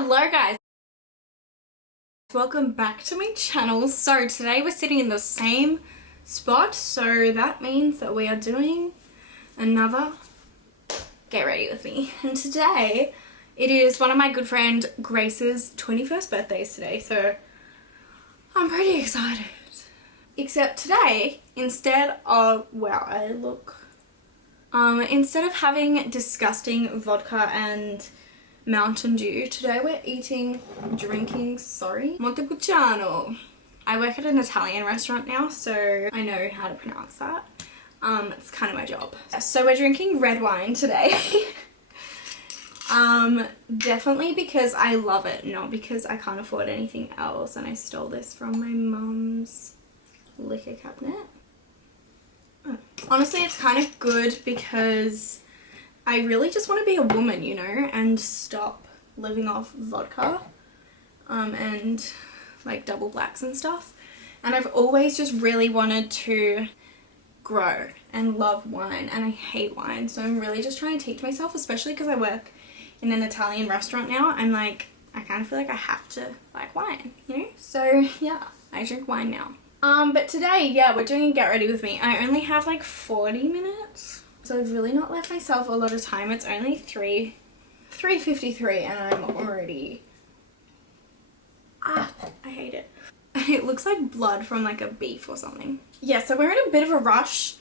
Hello guys, welcome back to my channel. So today we're sitting in the same spot, so that means that we are doing another get ready with me. And today it is one of my good friend Grace's 21st birthdays today, so I'm pretty excited. Except today, instead of, wow, I look, instead of having disgusting vodka and Mountain Dew, today we're drinking Montepulciano. I work at an Italian restaurant now, so I know how to pronounce that. It's kind of my job. So we're drinking red wine today. Definitely because I love it, not because I can't afford anything else, and I stole this from my mum's liquor cabinet. Oh. Honestly, it's kind of good because I really just want to be a woman, you know, and stop living off vodka and like double blacks and stuff. And I've always just really wanted to grow and love wine, and I hate wine, so I'm really just trying to teach myself, especially because I work in an Italian restaurant now. I'm like, I kind of feel like I have to like wine, you know? So yeah, I drink wine now. But today, yeah, we're doing a get ready with me. I only have like 40 minutes. So I've really not left myself a lot of time. It's only 3:53 and I'm already, I hate it. It looks like blood from like a beef or something. Yeah, so we're in a bit of a rush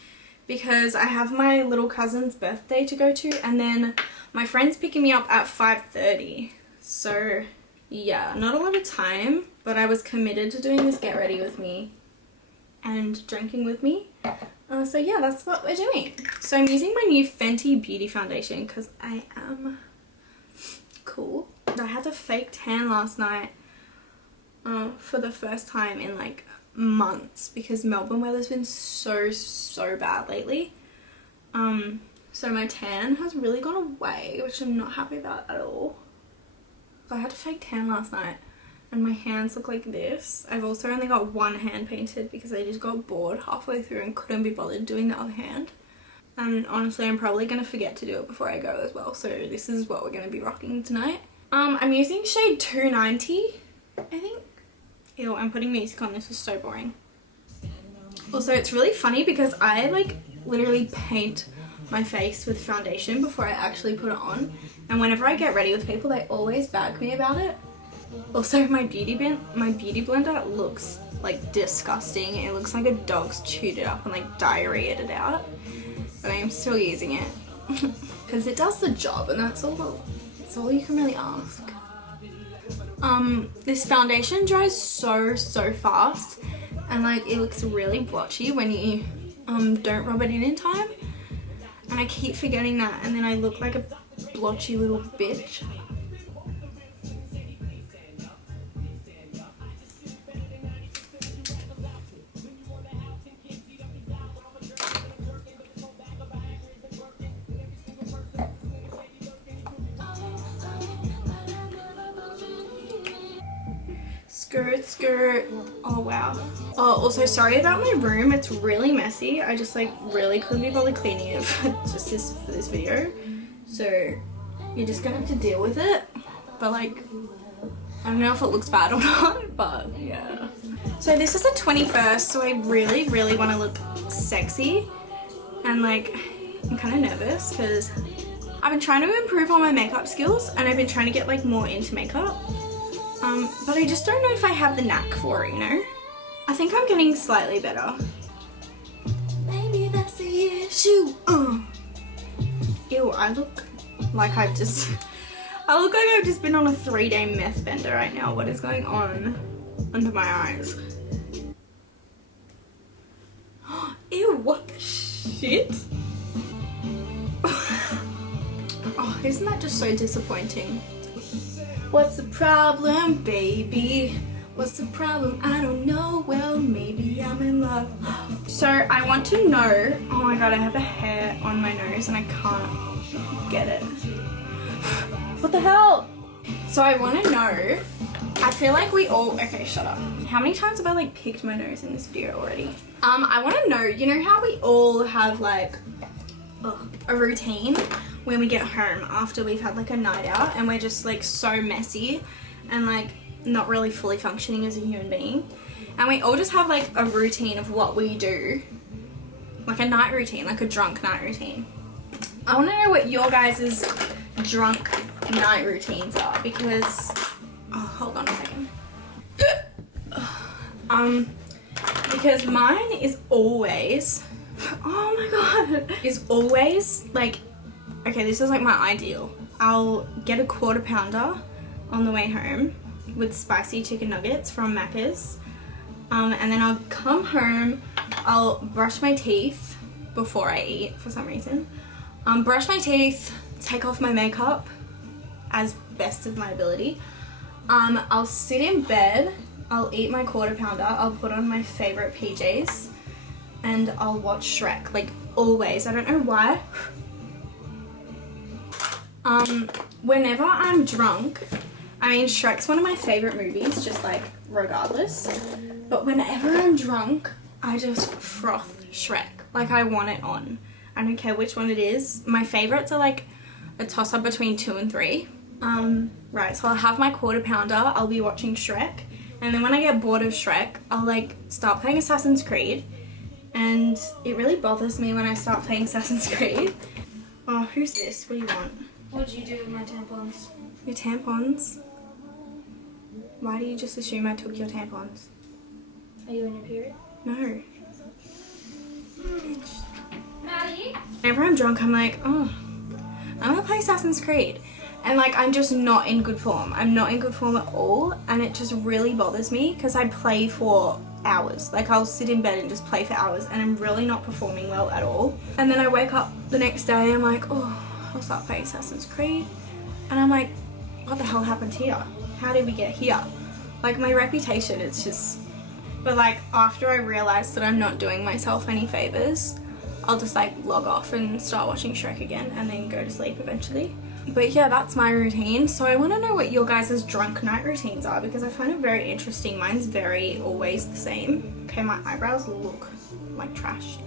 because I have my little cousin's birthday to go to, and then my friend's picking me up at 5:30. So yeah, not a lot of time, but I was committed to doing this get ready with me and drinking with me. So yeah, that's what we're doing. So I'm using my new Fenty Beauty Foundation because I am cool. I had a fake tan last night for the first time in like months because Melbourne weather's been so bad lately. So my tan has really gone away, which I'm not happy about at all. So I had a fake tan last night and my hands look like this. I've also only got one hand painted because I just got bored halfway through and couldn't be bothered doing the other hand. And honestly, I'm probably going to forget to do it before I go as well. So this is what we're going to be rocking tonight. I'm using shade 290, I think. Ew, I'm putting music on. This is so boring. Also, it's really funny because I like literally paint my face with foundation before I actually put it on. And whenever I get ready with people, they always bag me about it. Also, my beauty blender looks like disgusting. It looks like a dog's chewed it up and like diarrheaed it out. But I'm still using it because it does the job, and that's all you can really ask. This foundation dries so fast, and like it looks really blotchy when you don't rub it in time. And I keep forgetting that, and then I look like a blotchy little bitch. Skirt. Oh wow. Oh, also sorry about my room. It's really messy. I just like really couldn't be bothered cleaning it for this video. So you're just gonna have to deal with it. But like, I don't know if it looks bad or not, but yeah. So this is the 21st, so I really want to look sexy. And like, I'm kind of nervous because I've been trying to improve on my makeup skills, and I've been trying to get like more into makeup. But I just don't know if I have the knack for it, you know? I think I'm getting slightly better. Maybe that's the issue. Ew, I look like I've just been on a 3-day meth bender right now. What is going on under my eyes? Ew, what the shit? Oh, isn't that just so disappointing? What's the problem, baby? What's the problem? I don't know. Well, maybe I'm in love. So I want to know. Oh my god, I have a hair on my nose and I can't get it. What the hell? So I want to know. I feel like we all. Okay, shut up. How many times have I like picked my nose in this video already? I want to know. You know how we all have like a routine when we get home after we've had like a night out and we're just like so messy and like not really fully functioning as a human being. And we all just have like a routine of what we do. Like a night routine, like a drunk night routine. I want to know what your guys' drunk night routines are because, oh, hold on a second. Because mine is always, oh my god, is always like, okay, this is like my ideal. I'll get a quarter pounder on the way home with spicy chicken nuggets from Macca's. And then I'll come home, I'll brush my teeth before I eat for some reason. Brush my teeth, take off my makeup as best of my ability. I'll sit in bed, I'll eat my quarter pounder, I'll put on my favorite PJs, and I'll watch Shrek, like always. I don't know why. Whenever I'm drunk, I mean, Shrek's one of my favorite movies, just like regardless. But whenever I'm drunk, I just froth Shrek. Like I want it on. I don't care which one it is. My favorites are like a toss up between 2 and 3. Right, so I'll have my quarter pounder, I'll be watching Shrek. And then when I get bored of Shrek, I'll like start playing Assassin's Creed. And it really bothers me when I start playing Assassin's Creed. Oh, who's this? What do you want? What'd you do with my tampons? Your tampons? Why do you just assume I took your tampons? Are you on your period? No. Maddie? Whenever I'm drunk, I'm like, oh, I'm gonna play Assassin's Creed. And like, I'm just not in good form. I'm not in good form at all. And it just really bothers me because I play for hours. Like I'll sit in bed and just play for hours and I'm really not performing well at all. And then I wake up the next day, I'm like, oh, I'll start playing Assassin's Creed. And I'm like, what the hell happened here? How did we get here? Like my reputation, it's just... But like after I realize that I'm not doing myself any favors, I'll just like log off and start watching Shrek again and then go to sleep eventually. But yeah, that's my routine. So I want to know what your guys' drunk night routines are because I find it very interesting. Mine's very always the same. Okay, my eyebrows look like trash.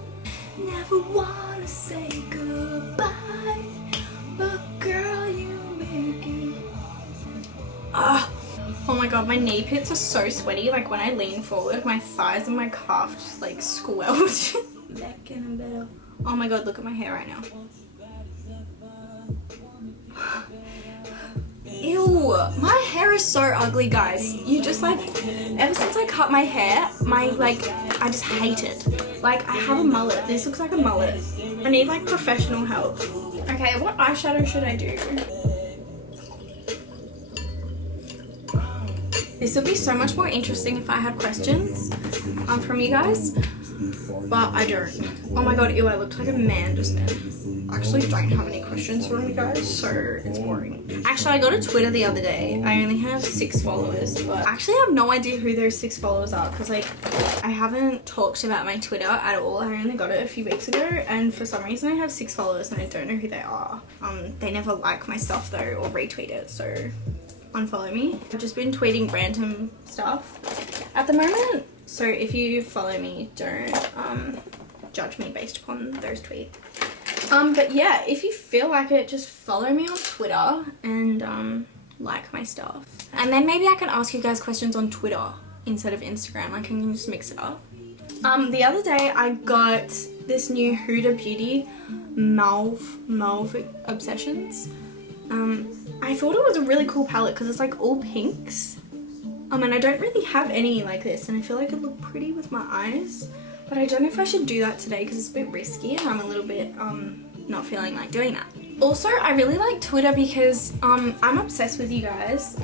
Never wanna say goodbye, but girl, you make it. Oh my god, my knee pits are so sweaty. Like when I lean forward, my thighs and my calf just like squelch. Back in a bit. Oh my god, look at my hair right now. Ew, my hair is so ugly, guys. You just like, ever since I cut my hair, I just hate it. Like, I have a mullet. This looks like a mullet. I need like professional help. Okay, what eyeshadow should I do? This would be so much more interesting if I had questions from you guys, but I don't. Oh my god, ew, I looked like a man just then. I actually don't have any questions from you guys, so it's boring. Actually, I got a Twitter the other day. I only have 6 followers, but I actually have no idea who those 6 followers are because like I haven't talked about my Twitter at all. I only got it a few weeks ago and for some reason I have 6 followers and I don't know who they are. They never like my stuff though or retweet it, so unfollow me. I've just been tweeting random stuff at the moment, so if you follow me, don't judge me based upon those tweets. But yeah, if you feel like it, just follow me on Twitter and like my stuff. And then maybe I can ask you guys questions on Twitter instead of Instagram. Like I can just mix it up. The other day I got this new Huda Beauty Mauve Obsessions. I thought it was a really cool palette because it's like all pinks. And I don't really have any like this and I feel like it'd look pretty with my eyes. But I don't know if I should do that today because it's a bit risky and I'm a little bit not feeling like doing that. Also, I really like Twitter because I'm obsessed with you guys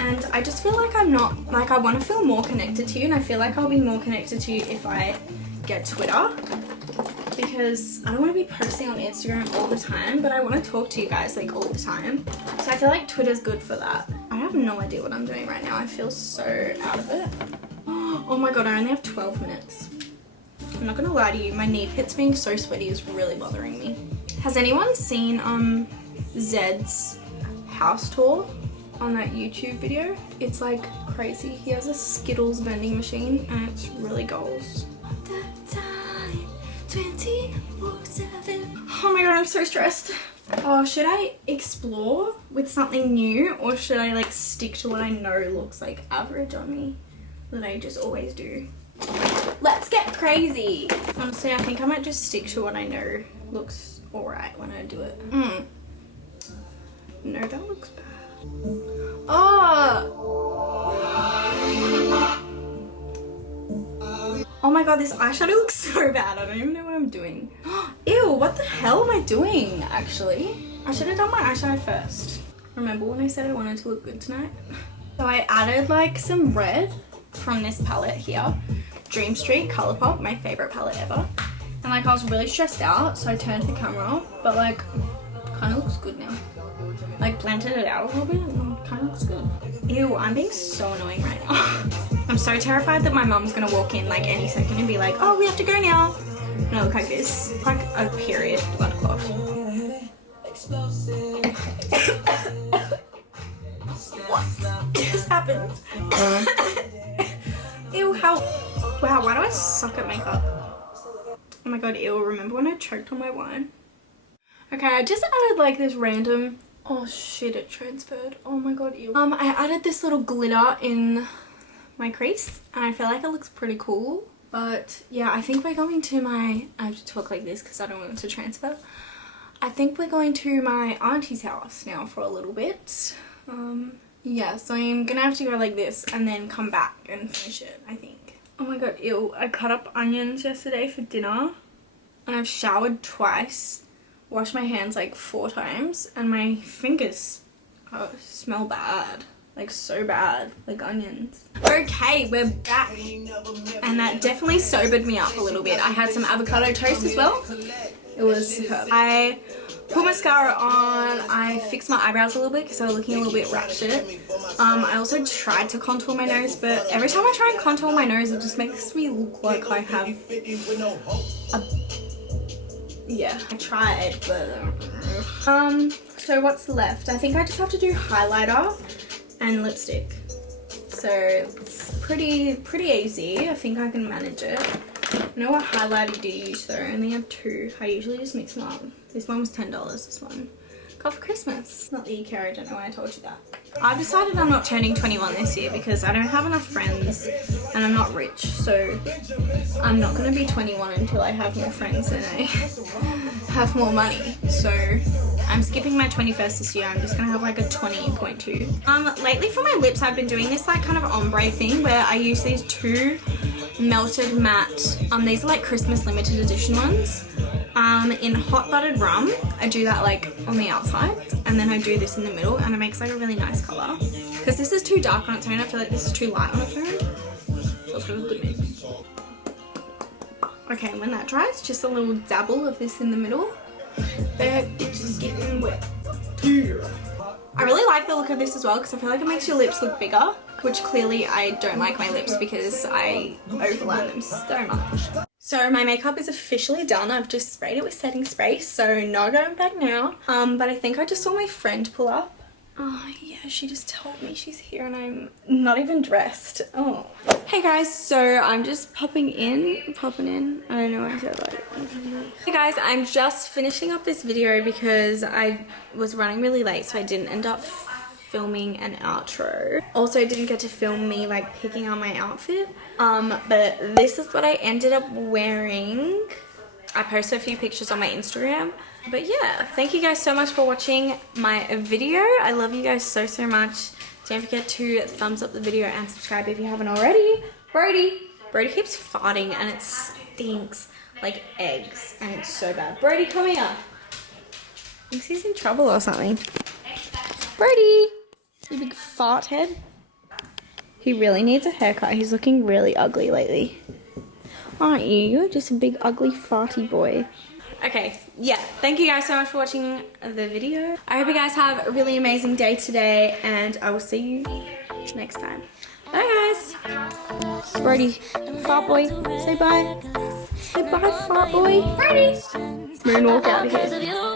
and I just feel like I'm not, like I want to feel more connected to you and I feel like I'll be more connected to you if I get Twitter. Because I don't want to be posting on Instagram all the time, but I want to talk to you guys like all the time. So I feel like Twitter's good for that. I have no idea what I'm doing right now. I feel so out of it. Oh my god, I only have 12 minutes. I'm not gonna lie to you, my knee pits being so sweaty is really bothering me. Has anyone seen Zed's house tour on that YouTube video? It's like crazy. He has a Skittles vending machine and it's really goals. 24/7. Oh my god, I'm so stressed. Oh, should I explore with something new, or should I like stick to what I know looks like average on me that I just always do? Let's get crazy. Honestly, I think I might just stick to what I know looks alright when I do it. No, that looks bad. Oh my god, this eyeshadow looks so bad. I don't even know what I'm doing. Ew, what the hell am I doing, actually? I should have done my eyeshadow first. Remember when I said I wanted to look good tonight? So I added like some red from this palette here. Dream Street Colourpop, my favourite palette ever. And like I was really stressed out, so I turned the camera off, but like kind of looks good now. Like blended it out a little bit and kind of looks good. Ew, I'm being so annoying right now. I'm so terrified that my mom's gonna walk in like any second and be like, oh, we have to go now. And I look like this, like a period blood clot. What just happened? Ew, how, wow, why do I suck at makeup? Oh my god, ew, remember when I choked on my wine? Okay, I just added like this random, oh shit, it transferred. Oh my god, ew. I added this little glitter in my crease and I feel like it looks pretty cool. But yeah, I think we're going to I have to talk like this because I don't want it to transfer. I think we're going to my auntie's house now for a little bit. Yeah, so I'm gonna have to go like this and then come back and finish it, I think. Oh my god, ew. I cut up onions yesterday for dinner and I've showered twice, washed my hands like 4 times, and my fingers smell bad. Like so bad, like onions. Okay, we're back. And that definitely sobered me up a little bit. I had some avocado toast as well. It was superb. I put mascara on, I fixed my eyebrows a little bit because they were looking a little bit ratchet. I also tried to contour my nose, but every time I try and contour my nose, it just makes me look like I have a... Yeah, I tried, but... So what's left? I think I just have to do highlighter and lipstick. So it's pretty easy. I think I can manage it. I know what highlighter do you use though? I only have 2. I usually just mix them up. This one was $10, this one got for Christmas. Not that you care, I don't know why I told you that. I've decided I'm not turning 21 this year because I don't have enough friends and I'm not rich, so I'm not going to be 21 until I have more friends and I have more money. So I'm skipping my 21st this year. I'm just going to have like a 20.2. Lately for my lips I've been doing this like kind of ombre thing where I use these 2 melted matte, these are like Christmas limited edition ones. In hot buttered rum, I do that like on the outside and then I do this in the middle and it makes like a really nice colour. Because this is too dark on its own, I feel like this is too light on its own. So it's got a good mix. Okay, when that dries, just a little dabble of this in the middle. That bitch is getting wet. I really like the look of this as well because I feel like it makes your lips look bigger, which clearly I don't like my lips because I overline them so much. So my makeup is officially done. I've just sprayed it with setting spray, so no going back now. But I think I just saw my friend pull up. Oh yeah, she just told me she's here and I'm not even dressed. Oh. Hey guys, so I'm just popping in. I don't know what I said about it. Hey guys, I'm just finishing up this video because I was running really late, so I didn't end up filming an outro. Also didn't get to film me like picking out my outfit. But this is what I ended up wearing. I posted a few pictures on my Instagram. But yeah, thank you guys so much for watching my video. I love you guys so much. Don't forget to thumbs up the video and subscribe if you haven't already. Brody keeps farting and it stinks like eggs and it's so bad. Brody, come here. Thinks he's in trouble or something. Brody, you big fart head. He really needs a haircut. He's looking really ugly lately. Aren't you? You're just a big ugly farty boy. Okay, yeah, thank you guys so much for watching the video. I hope you guys have a really amazing day today and I will see you next time. Bye guys. Brody, fart boy, say bye. Say bye, fart boy. Brody. Moonwalk out of here.